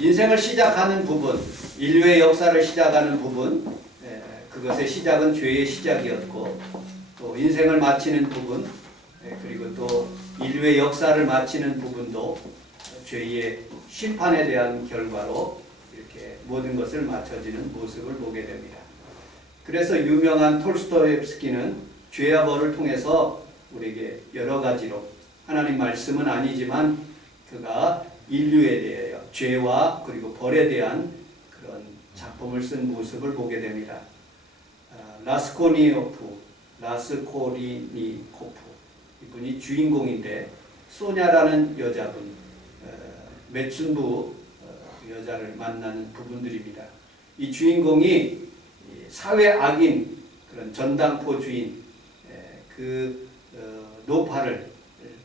인생을 시작하는 부분, 인류의 역사를 시작하는 부분, 그것의 시작은 죄의 시작이었고, 또 인생을 마치는 부분, 그리고 또 인류의 역사를 마치는 부분도 죄의 심판에 대한 결과로 이렇게 모든 것을 맞춰지는 모습을 보게 됩니다. 그래서 유명한 톨스토옙스키는 죄와 벌을 통해서 우리에게 여러 가지로, 하나님 말씀은 아니지만 그가 인류에 대하여 죄와 그리고 벌에 대한 그런 작품을 쓴 모습을 보게 됩니다. 라스코리니코프 이분이 주인공인데, 소냐라는 여자분, 매춘부 여자를 만나는 부분들입니다. 이 주인공이 사회 악인, 그런 전당포 주인, 노파를,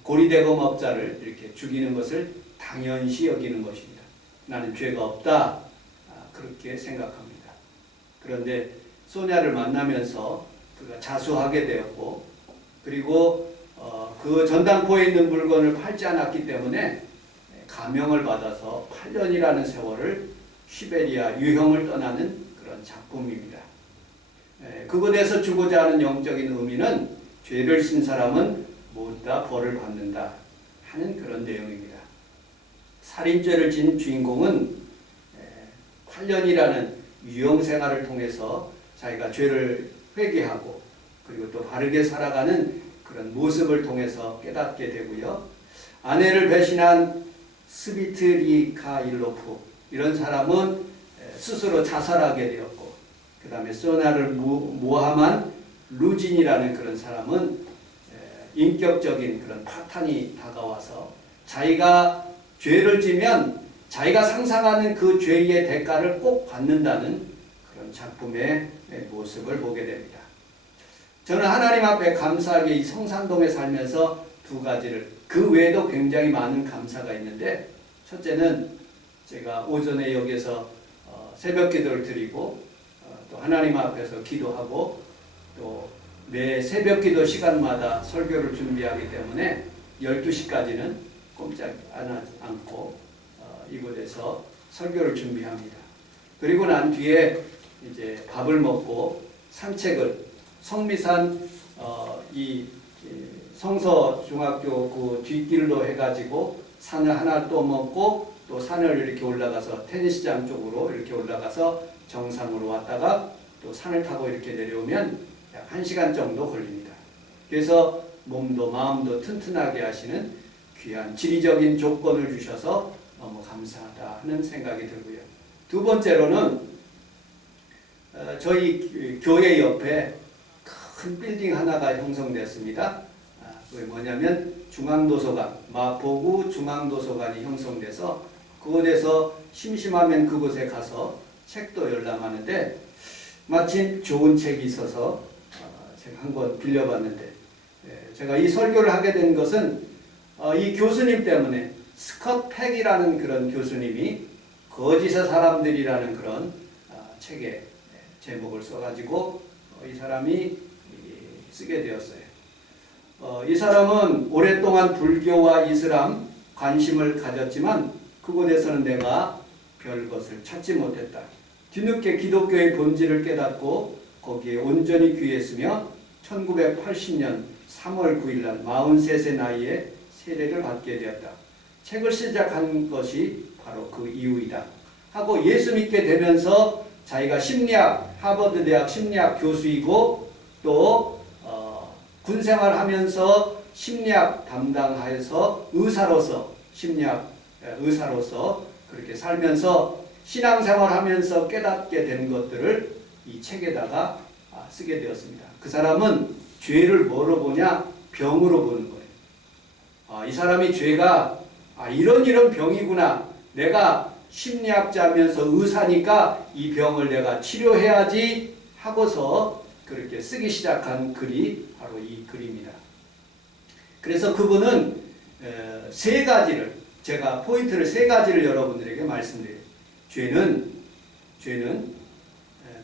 고리대검업자를 이렇게 죽이는 것을 당연시 여기는 것입니다. 나는 죄가 없다, 그렇게 생각합니다. 그런데 소냐를 만나면서 그가 자수하게 되었고, 그리고 그 전당포에 있는 물건을 팔지 않았기 때문에 감형을 받아서 8년이라는 세월을 시베리아 유형을 떠나는 그런 작품입니다. 그곳에서 주고자 하는 영적인 의미는 죄를 진 사람은 모두 다 벌을 받는다 하는 그런 내용입니다. 살인죄를 진 주인공은 8년이라는 유형 생활을 통해서 자기가 죄를 회개하고 그리고 또 바르게 살아가는 그런 모습을 통해서 깨닫게 되고요. 아내를 배신한 스비트리카일로프, 이런 사람은 스스로 자살하게 되었고, 그 다음에 소나를 모함한 루진이라는 그런 사람은 인격적인 그런 파탄이 다가와서 자기가 죄를 지면 자기가 상상하는 그 죄의 대가를 꼭 받는다는 그런 작품의 모습을 보게 됩니다. 저는 하나님 앞에 감사하게 이 성산동에 살면서 두 가지를, 그 외에도 굉장히 많은 감사가 있는데, 첫째는 제가 오전에 여기에서 새벽 기도를 드리고 또 하나님 앞에서 기도하고 또 매 새벽 기도 시간마다 설교를 준비하기 때문에 12시까지는 꼼짝 않고 이곳에서 설교를 준비합니다. 그리고 난 뒤에 이제 밥을 먹고 산책을, 성미산 이 성서중학교 그 뒷길로 해가지고 산을 하나 또 먹고 또 산을 이렇게 올라가서 테니스장 쪽으로 이렇게 올라가서 정상으로 왔다가 또 산을 타고 이렇게 내려오면 약 1시간 정도 걸립니다. 그래서 몸도 마음도 튼튼하게 하시는 귀한 지리적인 조건을 주셔서 너무 감사하다 하는 생각이 들고요. 두 번째로는 저희 교회 옆에 큰 빌딩 하나가 형성됐습니다. 그게 뭐냐면 중앙도서관, 마포구 중앙도서관이 형성돼서 그곳에서 심심하면 그곳에 가서 책도 열람하는데, 마침 좋은 책이 있어서 제가 한 권 빌려봤는데, 제가 이 설교를 하게 된 것은 이 교수님 때문에, 스컷 팩이라는 그런 교수님이 거짓의 사람들이라는 그런 책에 제목을 써가지고 이 사람이 쓰게 되었어요. 이 사람은 오랫동안 불교와 이슬람 관심을 가졌지만 그곳에서는 내가 별 것을 찾지 못했다. 뒤늦게 기독교의 본질을 깨닫고 거기에 온전히 귀했으며 1980년 3월 9일 날 43세 나이에 세례를 받게 되었다. 책을 시작한 것이 바로 그 이유이다 하고, 예수 믿게 되면서 자기가 심리학, 하버드 대학 심리학 교수이고 또 군생활하면서 심리학 담당하여서 심리학 의사로서 그렇게 살면서 신앙생활하면서 깨닫게 된 것들을 이 책에다가 쓰게 되었습니다. 그 사람은 죄를 뭐로 보냐? 병으로 보는 거예요. 이 사람이 죄가 이런 병이구나. 내가 심리학자면서 의사니까 이 병을 내가 치료해야지 하고서 그렇게 쓰기 시작한 글이 바로 이 글입니다. 그래서 그분은 세 가지를, 제가 포인트를 세 가지를 여러분들에게 말씀드려요. 죄는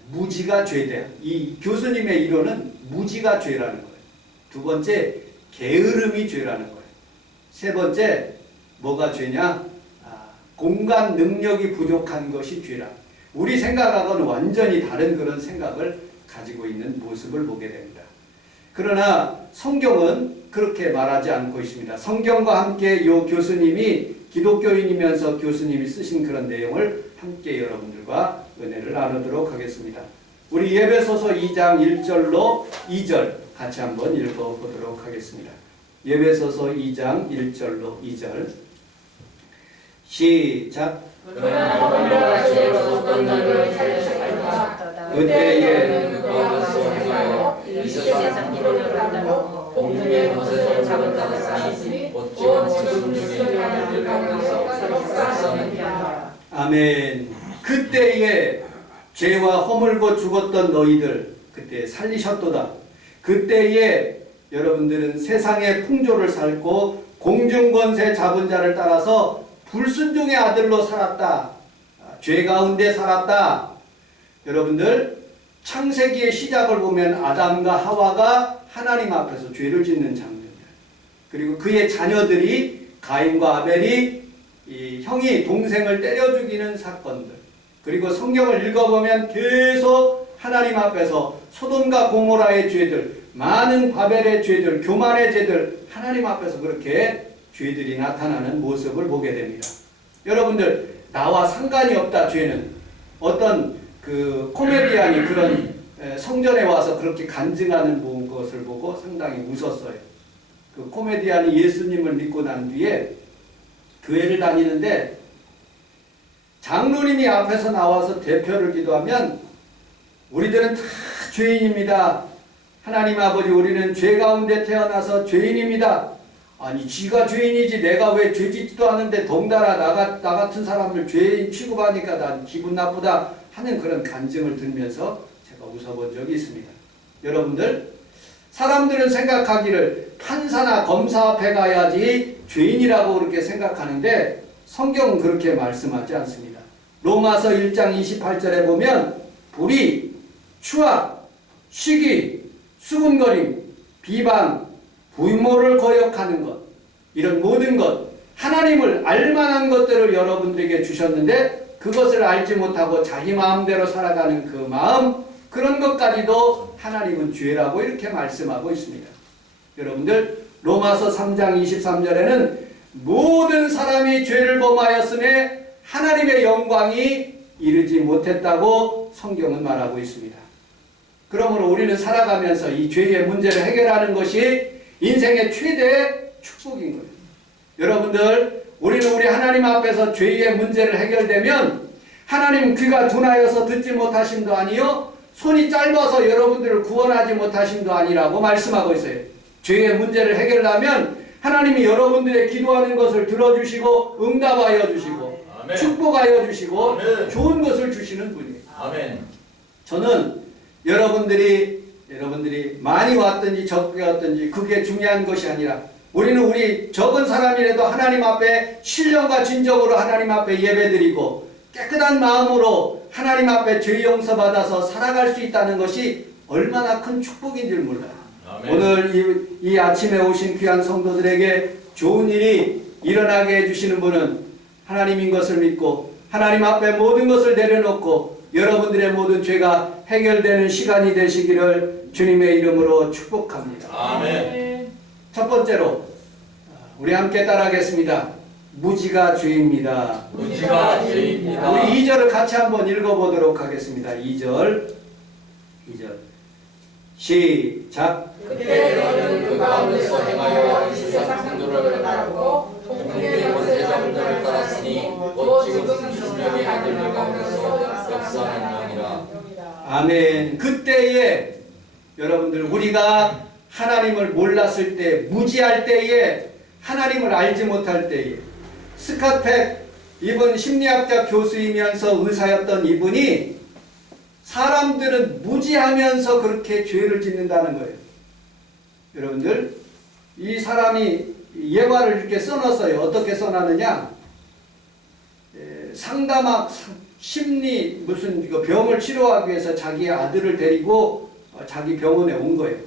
무지가 죄다. 이 교수님의 이론은 무지가 죄라는 거예요. 두 번째, 게으름이 죄라는 거예요. 세 번째, 뭐가 죄냐? 공간 능력이 부족한 것이 죄라. 우리 생각하고는 완전히 다른 그런 생각을 가지고 있는 모습을 보게 됩니다. 그러나 성경은 그렇게 말하지 않고 있습니다. 성경과 함께 요 교수님이 기독교인이면서 교수님이 쓰신 그런 내용을 함께 여러분들과 은혜를 나누도록 하겠습니다. 우리 예배소서 2장 1절로 2절 같이 한번 읽어보도록 하겠습니다. 예배소서 2장 1절로 2절 시작. 그때에 이 세상 기록을 한다고 공중의 것에서 잡은 자가 쌓이니 곧 지금 중에 하나님 가운데서 쌓는 자라. 아멘. 그때에 죄와 허물고 죽었던 너희들 그때 살리셨도다. 그때에 여러분들은 세상의 풍조를 살고 공중권세 잡은 자를 따라서 불순종의 아들로 살았다. 죄 가운데 살았다. 여러분들 창세기의 시작을 보면 아담과 하와가 하나님 앞에서 죄를 짓는 장면이에요. 그리고 그의 자녀들이 가인과 아벨이 이 형이 동생을 때려 죽이는 사건들. 그리고 성경을 읽어보면 계속 하나님 앞에서 소돔과 고모라의 죄들, 많은 바벨의 죄들, 교만의 죄들, 하나님 앞에서 그렇게 죄들이 나타나는 모습을 보게 됩니다. 여러분들 나와 상관이 없다. 죄는 어떤 그 코미디언이 그런 성전에 와서 그렇게 간증하는 것을 보고 상당히 웃었어요. 그 코미디언이 예수님을 믿고 난 뒤에 교회를 다니는데 장로님이 앞에서 나와서 대표를 기도하면 우리들은 다 죄인입니다. 하나님 아버지 우리는 죄 가운데 태어나서 죄인입니다. 아니 지가 죄인이지 내가 왜 죄짓지도 않은데 덩달아 나 같은 사람을 죄인 취급하니까 난 기분 나쁘다 하는 그런 간증을 들으면서 제가 웃어본 적이 있습니다. 여러분들 사람들은 생각하기를 판사나 검사 앞에 가야지 죄인이라고 그렇게 생각하는데 성경은 그렇게 말씀하지 않습니다. 로마서 1장 28절에 보면 불의, 추악, 시기, 수군거림, 비방, 부모를 거역하는 것 이런 모든 것 하나님을 알만한 것들을 여러분들에게 주셨는데 그것을 알지 못하고 자기 마음대로 살아가는 그 마음 그런 것까지도 하나님은 죄라고 이렇게 말씀하고 있습니다. 여러분들 로마서 3장 23절에는 모든 사람이 죄를 범하였음에 하나님의 영광이 이르지 못했다고 성경은 말하고 있습니다. 그러므로 우리는 살아가면서 이 죄의 문제를 해결하는 것이 인생의 최대의 축복인 거예요. 여러분들 우리는 우리 하나님 앞에서 죄의 문제를 해결되면 하나님 귀가 둔하여서 듣지 못하심도 아니요 손이 짧아서 여러분들을 구원하지 못하심도 아니라고 말씀하고 있어요. 죄의 문제를 해결하면 하나님이 여러분들의 기도하는 것을 들어주시고 응답하여 주시고 아멘. 축복하여 주시고 아멘. 좋은 것을 주시는 분이에요. 아멘. 저는 여러분들이 많이 왔든지 적게 왔든지 그게 중요한 것이 아니라 우리는 우리 적은 사람이라도 하나님 앞에 신령과 진정으로 하나님 앞에 예배드리고 깨끗한 마음으로 하나님 앞에 죄 용서받아서 살아갈 수 있다는 것이 얼마나 큰 축복인 줄 몰라요. 아멘. 오늘 이 아침에 오신 귀한 성도들에게 좋은 일이 일어나게 해주시는 분은 하나님인 것을 믿고 하나님 앞에 모든 것을 내려놓고 여러분들의 모든 죄가 해결되는 시간이 되시기를 주님의 이름으로 축복합니다. 아멘. 첫 번째로 우리 함께 따라하겠습니다. 무지가 죄입니다. 무지가 죄입니다. 우리 2절을 같이 한번 읽어보도록 하겠습니다. 2절 시작. 그때 너희는 그 가운데서 행하여 이 세상 풍조를 따르고 공중의 권세 잡은 자를 따랐으니 곧 지금 생명의 아들 가운데서 역사하느니라. 아멘. 그때에 여러분들 우리가 하나님을 몰랐을 때 무지할 때에 하나님을 알지 못할 때에 스카텍 이분 심리학자 교수이면서 의사였던 이분이 사람들은 무지하면서 그렇게 죄를 짓는다는 거예요. 여러분들 이 사람이 예화를 이렇게 써놨어요. 어떻게 써놨느냐 상담학 심리 무슨 병을 치료하기 위해서 자기 아들을 데리고 자기 병원에 온 거예요.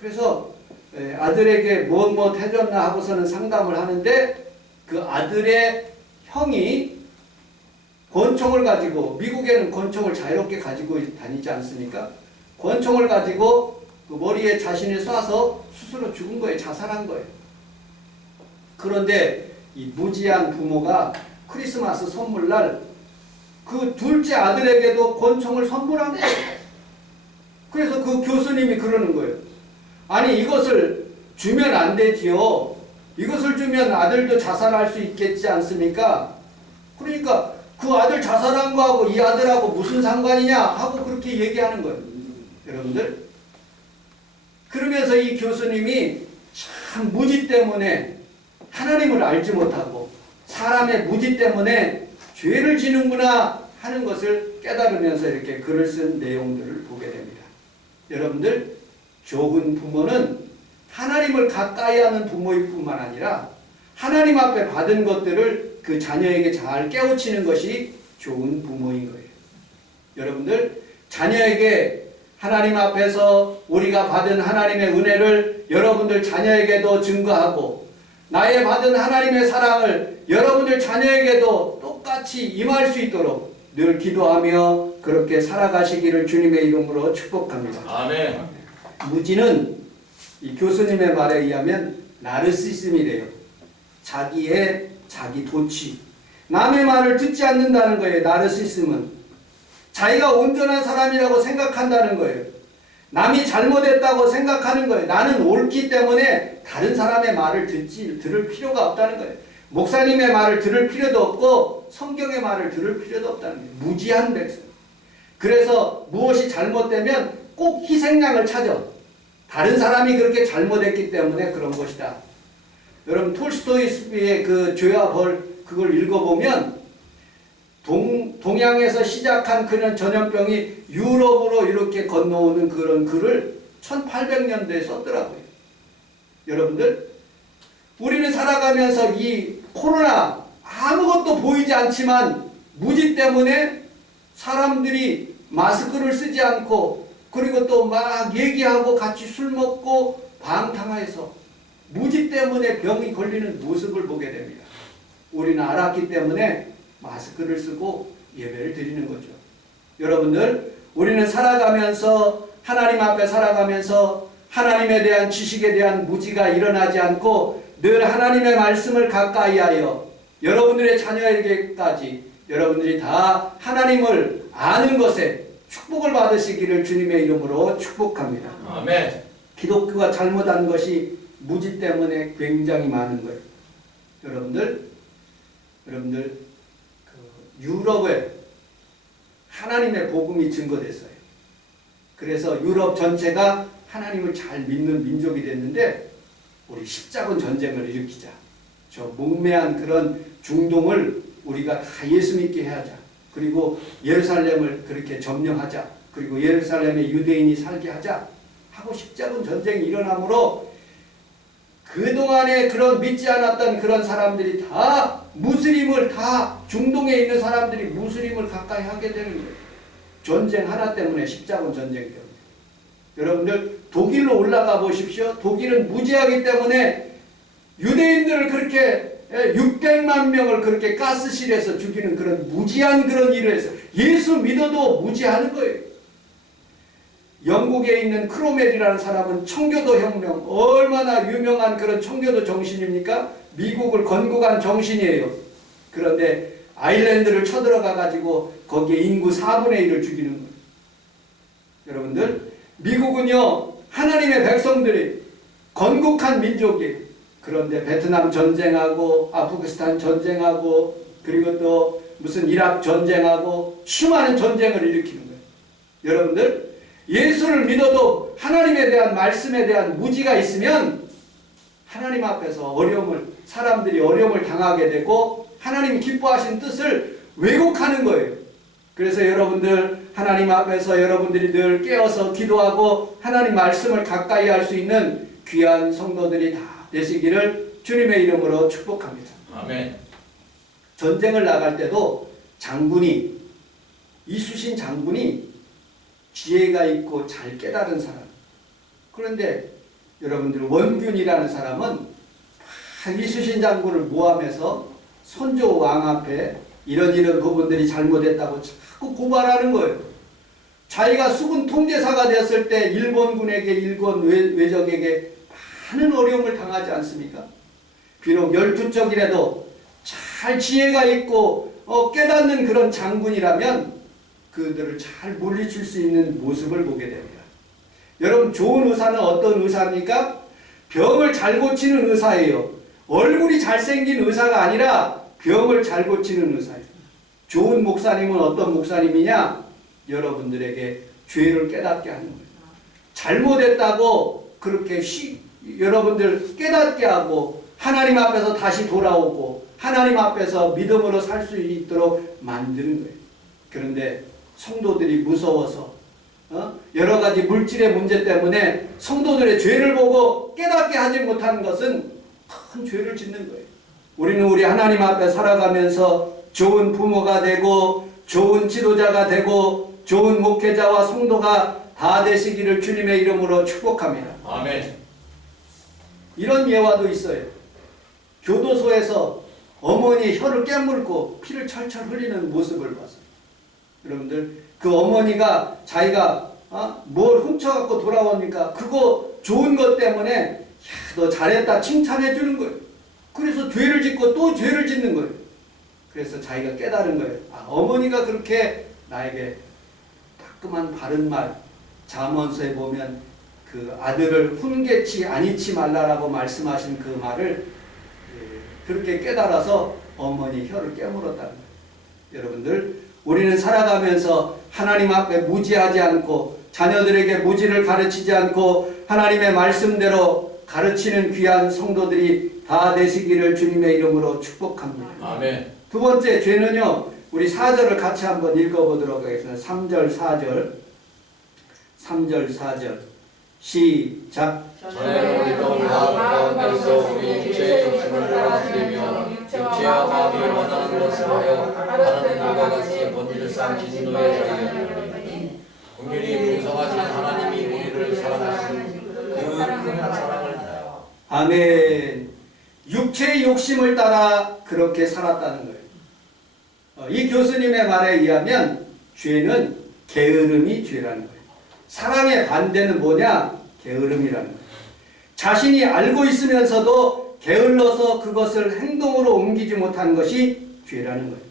그래서 아들에게 무엇 해줬나 하고서는 상담을 하는데 그 아들의 형이 권총을 가지고, 미국에는 권총을 자유롭게 가지고 다니지 않습니까? 권총을 가지고 그 머리에 자신을 쏴서 스스로 죽은 거예요. 자살한 거예요. 그런데 이 무지한 부모가 크리스마스 선물날 그 둘째 아들에게도 권총을 선물한 거예요. 그래서 그 교수님이 그러는 거예요. 아니, 이것을 주면 안 되지요. 이것을 주면 아들도 자살할 수 있겠지 않습니까? 그러니까 그 아들 자살한 거하고 이 아들하고 무슨 상관이냐 하고 그렇게 얘기하는 거예요. 여러분들. 그러면서 이 교수님이 참 무지 때문에 하나님을 알지 못하고 사람의 무지 때문에 죄를 지는구나 하는 것을 깨달으면서 이렇게 글을 쓴 내용들을 보게 됩니다. 여러분들, 좋은 부모는 하나님을 가까이 하는 부모일 뿐만 아니라 하나님 앞에 받은 것들을 그 자녀에게 잘 깨우치는 것이 좋은 부모인 거예요. 여러분들, 자녀에게 하나님 앞에서 우리가 받은 하나님의 은혜를 여러분들 자녀에게도 증거하고 나의 받은 하나님의 사랑을 여러분들 자녀에게도 똑같이 임할 수 있도록 늘 기도하며 그렇게 살아가시기를 주님의 이름으로 축복합니다. 아멘. 무지는 이 교수님의 말에 의하면 나르시즘이래요. 자기 도취. 남의 말을 듣지 않는다는 거예요. 나르시즘은. 자기가 온전한 사람이라고 생각한다는 거예요. 남이 잘못했다고 생각하는 거예요. 나는 옳기 때문에 다른 사람의 말을 들을 필요가 없다는 거예요. 목사님의 말을 들을 필요도 없고 성경의 말을 들을 필요도 없다는 거예요. 무지한 백성. 그래서 무엇이 잘못되면 꼭 희생양을 찾아. 다른 사람이 그렇게 잘못했기 때문에 그런 것이다. 여러분, 톨스토이의 그 죄와 벌 그걸 읽어보면 동양에서 시작한 그런 전염병이 유럽으로 이렇게 건너오는 그런 글을 1800년대에 썼더라고요. 여러분들, 우리는 살아가면서 이 코로나 아무것도 보이지 않지만 무지 때문에 사람들이 마스크를 쓰지 않고 그리고 또 막 얘기하고 같이 술 먹고 방탕해서 무지 때문에 병이 걸리는 모습을 보게 됩니다. 우리는 알았기 때문에 마스크를 쓰고 예배를 드리는 거죠. 여러분들, 우리는 살아가면서 하나님 앞에 살아가면서 하나님에 대한 지식에 대한 무지가 일어나지 않고 늘 하나님의 말씀을 가까이 하여 여러분들의 자녀에게까지 여러분들이 다 하나님을 아는 것에 축복을 받으시기를 주님의 이름으로 축복합니다. 아멘. 기독교가 잘못한 것이 무지 때문에 굉장히 많은 거예요. 여러분들 유럽에 하나님의 복음이 증거됐어요. 그래서 유럽 전체가 하나님을 잘 믿는 민족이 됐는데 우리 십자군 전쟁을 일으키자. 저 목매한 그런 중동을 우리가 다 예수 믿게 해야자. 그리고 예루살렘을 그렇게 점령하자. 그리고 예루살렘에 유대인이 살게 하자. 하고 십자군 전쟁이 일어나므로 그동안에 그런 믿지 않았던 그런 사람들이 다 무슬림을 다 중동에 있는 사람들이 무슬림을 가까이 하게 되는 거예요. 전쟁 하나 때문에 십자군 전쟁 때문에. 여러분들 독일로 올라가 보십시오. 독일은 무지하기 때문에 유대인들을 그렇게 600만 명을 그렇게 가스실에서 죽이는 그런 무지한 그런 일을 해서 예수 믿어도 무지하는 거예요. 영국에 있는 크로멜이라는 사람은 청교도 혁명, 얼마나 유명한 그런 청교도 정신입니까? 미국을 건국한 정신이에요. 그런데 아일랜드를 쳐들어가 가지고 거기에 인구 4분의 1을 죽이는 거예요. 여러분들, 미국은요 하나님의 백성들이 건국한 민족이에요. 그런데 베트남 전쟁하고 아프가니스탄 전쟁하고 그리고 또 무슨 이라크 전쟁하고 수많은 전쟁을 일으키는 거예요. 여러분들, 예수를 믿어도 하나님에 대한 말씀에 대한 무지가 있으면 하나님 앞에서 사람들이 어려움을 당하게 되고 하나님이 기뻐하신 뜻을 왜곡하는 거예요. 그래서 여러분들 하나님 앞에서 여러분들이 늘 깨어서 기도하고 하나님 말씀을 가까이 할 수 있는 귀한 성도들이 다 되시기를 주님의 이름으로 축복합니다. 아멘. 전쟁을 나갈 때도 이수신 장군이 지혜가 있고 잘 깨달은 사람. 그런데 여러분들 원균이라는 사람은 이수신 장군을 모함해서 선조 왕 앞에 이런 부분들이 잘못했다고 자꾸 고발하는 거예요. 자기가 수군 통제사가 되었을 때 일본군에게 일본 외적에게 많은 어려움을 당하지 않습니까? 비록 12쪽이라도 잘 지혜가 있고 깨닫는 그런 장군이라면 그들을 잘 물리칠 수 있는 모습을 보게 됩니다. 여러분, 좋은 의사는 어떤 의사입니까? 병을 잘 고치는 의사예요. 얼굴이 잘생긴 의사가 아니라 병을 잘 고치는 의사예요. 좋은 목사님은 어떤 목사님이냐? 여러분들에게 죄를 깨닫게 하는 거예요. 잘못했다고 그렇게 여러분들 깨닫게 하고 하나님 앞에서 다시 돌아오고 하나님 앞에서 믿음으로 살 수 있도록 만드는 거예요. 그런데 성도들이 무서워서 여러 가지 물질의 문제 때문에 성도들의 죄를 보고 깨닫게 하지 못하는 것은 큰 죄를 짓는 거예요. 우리는 우리 하나님 앞에 살아가면서 좋은 부모가 되고 좋은 지도자가 되고 좋은 목회자와 성도가 다 되시기를 주님의 이름으로 축복합니다. 아멘. 이런 예화도 있어요. 교도소에서 어머니 혀를 깨물고 피를 철철 흘리는 모습을 봤어요. 여러분들, 그 어머니가 자기가 뭘 훔쳐갖고 돌아오니까 그거 좋은 것 때문에 야, 너 잘했다 칭찬해 주는 거예요. 그래서 죄를 짓고 또 죄를 짓는 거예요. 그래서 자기가 깨달은 거예요. 어머니가 그렇게 나에게 따끔한 바른 말, 잠언서에 보면 그 아들을 훈계치 아니치 말라라고 말씀하신 그 말을 그렇게 깨달아서 어머니 혀를 깨물었다는 거예요. 여러분들, 우리는 살아가면서 하나님 앞에 무지하지 않고 자녀들에게 무지를 가르치지 않고 하나님의 말씀대로 가르치는 귀한 성도들이 다 되시기를 주님의 이름으로 축복합니다. 아멘. 두 번째 죄는요, 우리 4절을 같이 한번 읽어보도록 하겠습니다. 3절 4절 시작. 전에 우리도 마음 가운데서 우리 육체의 욕심을 따라주며 육체와 마음이 원하는 것을 하여 하는 일과 같이 본질상 진노에 자리하니 긍휼히 풍성하신 하나님이 우리를 사랑하신 그 큰 사랑을 다하여. 아멘. 육체의 욕심을 따라 그렇게 살았다는 거예요. 이 교수님의 말에 의하면 죄는 게으름이 죄라는 거예요. 사랑의 반대는 뭐냐? 게으름이라는 거예요. 자신이 알고 있으면서도 게을러서 그것을 행동으로 옮기지 못하는 것이 죄라는 거예요.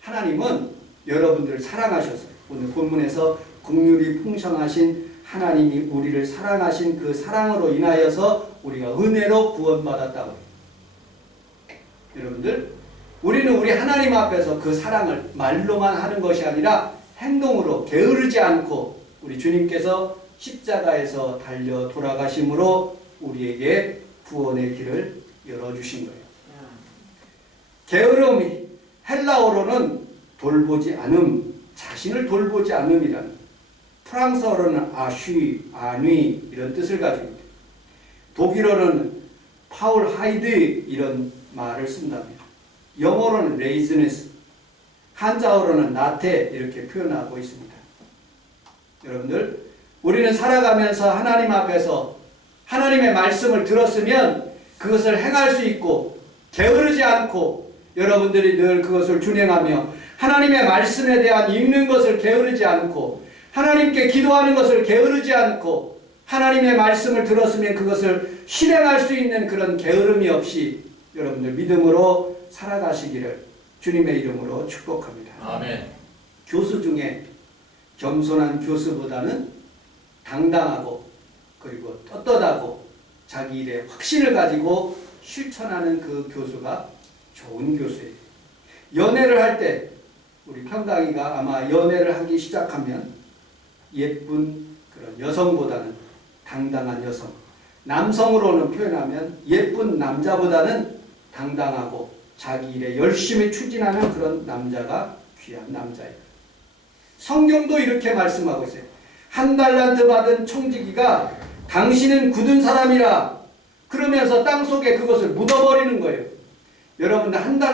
하나님은 여러분들을 사랑하셨어요. 오늘 본문에서 긍휼이 풍성하신 하나님이 우리를 사랑하신 그 사랑으로 인하여서 우리가 은혜로 구원받았다고 해요. 여러분들, 우리는 우리 하나님 앞에서 그 사랑을 말로만 하는 것이 아니라 행동으로 게으르지 않고 우리 주님께서 십자가에서 달려 돌아가심으로 우리에게 구원의 길을 열어주신 거예요. 게으름이 헬라어로는 돌보지 않음, 자신을 돌보지 않음이라는, 프랑스어로는 아쉬, 안위 이런 뜻을 가지고 있습니다. 독일어로는 파울 하이드 이런 말을 쓴답니다. 영어로는 레이즈네스, 한자어로는 나테 이렇게 표현하고 있습니다. 여러분들, 우리는 살아가면서 하나님 앞에서 하나님의 말씀을 들었으면 그것을 행할 수 있고 게으르지 않고 여러분들이 늘 그것을 준행하며 하나님의 말씀에 대한 읽는 것을 게으르지 않고 하나님께 기도하는 것을 게으르지 않고 하나님의 말씀을 들었으면 그것을 실행할 수 있는 그런 게으름이 없이 여러분들 믿음으로 살아가시기를 주님의 이름으로 축복합니다. 아멘. 교수 중에 겸손한 교수보다는 당당하고 그리고 떳떳하고 자기 일에 확신을 가지고 실천하는 그 교수가 좋은 교수예요. 연애를 할 때 우리 평강이가 아마 연애를 하기 시작하면 예쁜 그런 여성보다는 당당한 여성, 남성으로는 표현하면 예쁜 남자보다는 당당하고 자기 일에 열심히 추진하는 그런 남자가 귀한 남자예요. 성경도 이렇게 말씀하고 있어요. 한 달란트 받은 청지기가 당신은 굳은 사람이라 그러면서 땅속에 그것을 묻어버리는 거예요. 여러분들 한 달란트